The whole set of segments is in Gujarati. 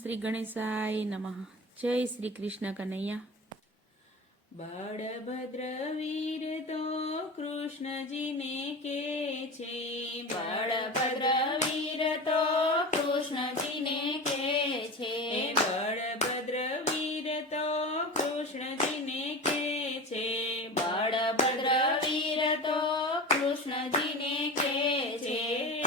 શ્રી ગણેશાય નમઃ. જય શ્રી કૃષ્ણ કનૈયા. બળભદ્ર વીર તો કૃષ્ણજીને કે છે, બળભદ્ર વીર તો કૃષ્ણજીને કે છે, બળભદ્ર વીર તો કૃષ્ણજીને કે છે, બળભદ્ર વીર તો કૃષ્ણજીને કે છે,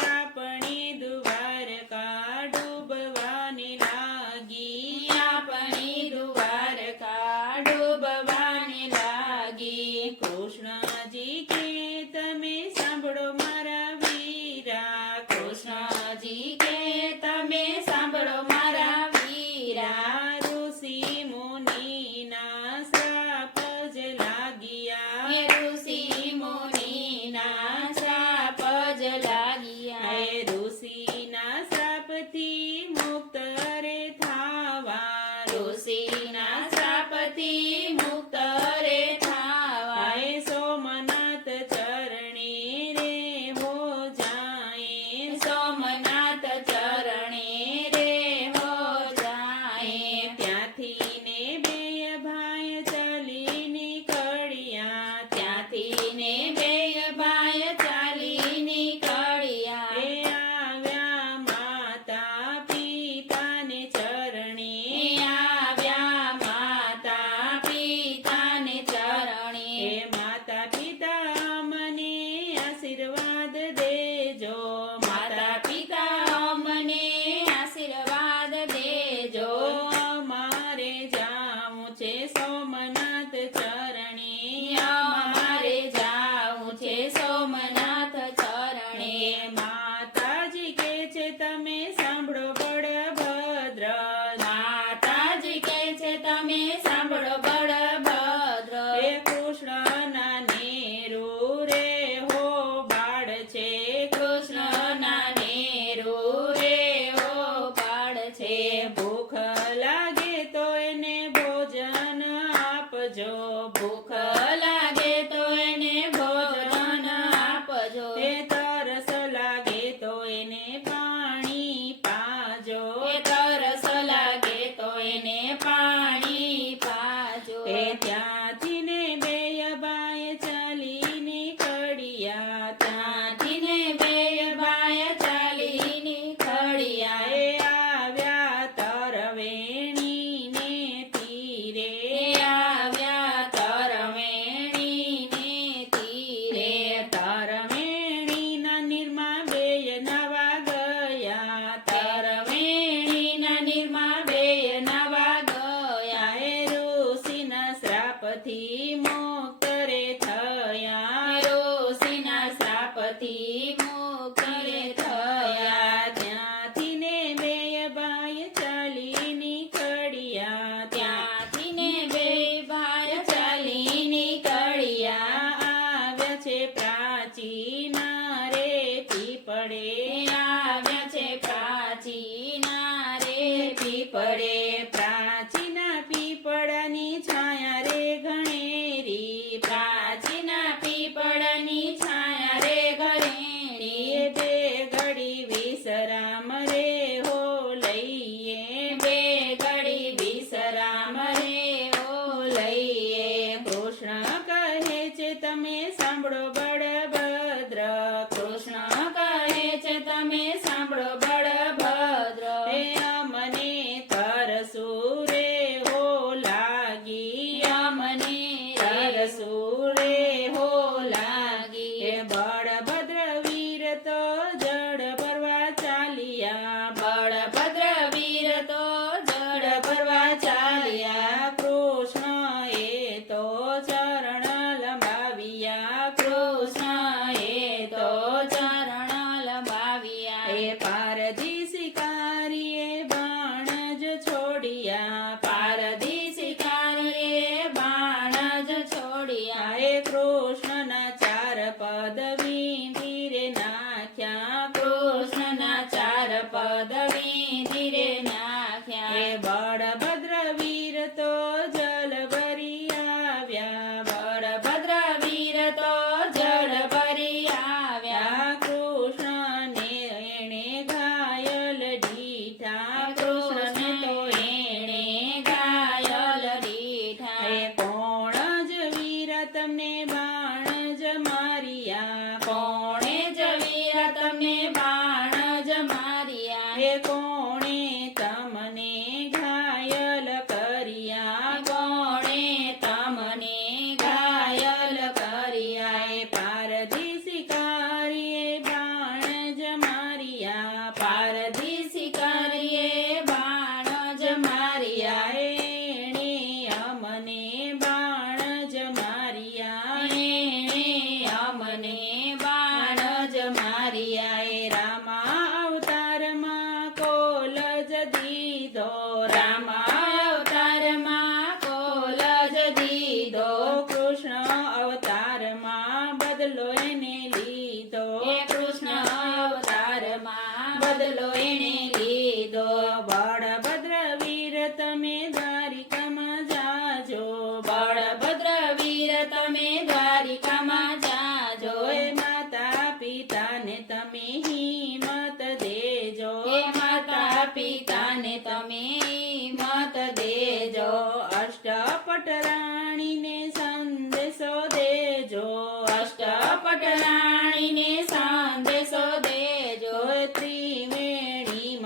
આપણે દ્વારકા ડૂબવાની લાગી, આપણી દ્વારકા ડૂબવાની લાગી. કૃષ્ણજી કે તમે સાંભળો મારા વીરા, કૃષ્ણજી કે તમે સાંભળો મારા વીરા, ઋષિ મુનિના શ્રાપ જ લાગ્યા, ઋષિ મુનિના શ્રાપ જ લાગ્યા. ઋષિના શ્રાપથી મુક્ત રે થાવા, ઋષિના શ્રાપથી મુક્ત રે થાવા. સોમનાથ ચરણે રે હો જાય, સોમનાથ ચરણે રે હો જાય. ત્યાંથી ને બે ભાઈ ચાલી નીકળ્યા, ત્યાંથી ને બે ભાઈ ચાલી નીકળ્યા. આવ્યા માતા પિતાને ચરણે, આવ્યા માતા પિતાને ચરણે. માતા પિતા મને આશીર્વાદ દેજો, માતા પિતા મને આશીર્વાદ દેજો. અમારે જાવું છે સોમનાથ ચરણે, અમારે જાવું છે સોમનાથ ચરણે. માતાજી કે છે તમે સાંભળો બળભદ્ર, માતાજી કહે છે તમે સાંભળો બળભદ્ર. કૃષ્ણના નેરુ રે હો બાળ છે, કૃષ્ણના નેરુ રે હો બાળ છે. ભૂખ લાગે તો એને ભોજન આપજો, ભૂખ લાગે તો એને ભોજન આપજો. તરસ લાગે તો એને પાણી પાજો, તરસ લાગે તો એને પાણી પાજો. ત્યાંથી ને બે બાય ચાલી નીકળ્યા, ત્યાંથી ને બે ભાઈ ચાલી નીકળ્યા. આવ્યા તરવેણી ને તીરે, આવ્યા તરવેણીને તીરે. તરવેણીના નીરમાં બે નવા ગયા, તરવેણીના નીરમાં બે નવા ગયા. ઋષિના શ્રાપથી મુક્ત રે થયા, ઋષિના શ્રાપથી મુક્ત રે થયા. ત્યાંથી ને બે ભાઈ ચાલી નીકળ્યા, ત્યાંથી ને બે ભાઈ ચાલી નીકળ્યા. આવ્યા છે પ્રાચીના રે પીપળે, આવ્યા છે પ્રાચીના રે પીપળે. પ્રાચીના પીપળાની છાયા રે ઘણેરી, પ્રાચીના પીપળની છાયા રે ઘરેણી. બે ઘડી વિશ્રામ રે હો લઈએ, બે ઘડી વિશ્રામ રે ઓ લઈએ. કૃષ્ણ કહે છે તમે સાંભળો બળભદ્ર, કૃષ્ણ કહે છે તમે સાંભળો બળભદ્ર. અમને તરસુ રે હો લાગી, મને તરસુ રે હો લાગી. બળભદ્ર વીર તો જળ ભરવા ચાલ્યા, બળભદ્ર વીર તો જળ ભરવા ચાલ્યા. કૃષ્ણ એ તો ચરણ લંબાવ્યા, કૃષ્ણ એ તો ચરણ લંબાવ્યા. પારજી શિકારીએ બાણ જ છોડ્યા, પારધી શિકારીએ બાણ જ છોડ્યા. કૃષ્ણના ચાર પદ વીંધીરે નાખ્યા, કૃષ્ણના ચાર પદ વીંધીરે નાખ્યા. બળભદ્ર વીર તો જલ ભરી આવ્યા, બદલો એને લીધો હે કૃષ્ણ અવતારમાં બદલો એને લીધો બળભદ્ર વીર તમે દ્વારિકામાં જાજો બળભદ્ર વીર તમે દ્વારિકામાં જાજો જોય માતા પિતાને તમે હિંમત દેજો હે માતા પિતાને તમે મત દેજો અષ્ટપટ રાણીને સંદેશો દેજો અષ્ટપટ રાણીને સંદેશો દેજો જોય ત્રિવેણીમાં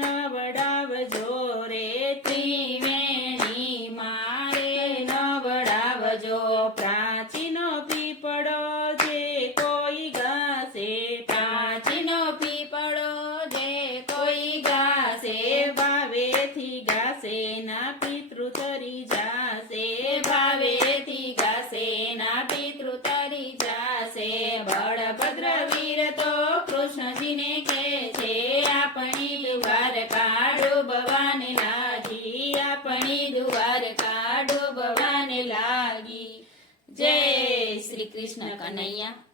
નવડાવજો રે ત્રિવેણી મારે નવડાવજો પ્રાચીનો પીપળો જે કોઈ ગાશે પ્રાચીનો પીપળો જે કોઈ ગાશે ભાવેથી ગાશે ના પિતૃ તરી જાશે ભાવેથી ગાશે ના પિતૃ તરી જાશે બળભદ્ર વીર તો કૃષ્ણજીને કહે છે આપણી દ્વારકા ડૂબવાને લાગી આપણી દ્વારકા ડૂબવાને લાગી જય શ્રી કૃષ્ણ કનૈયા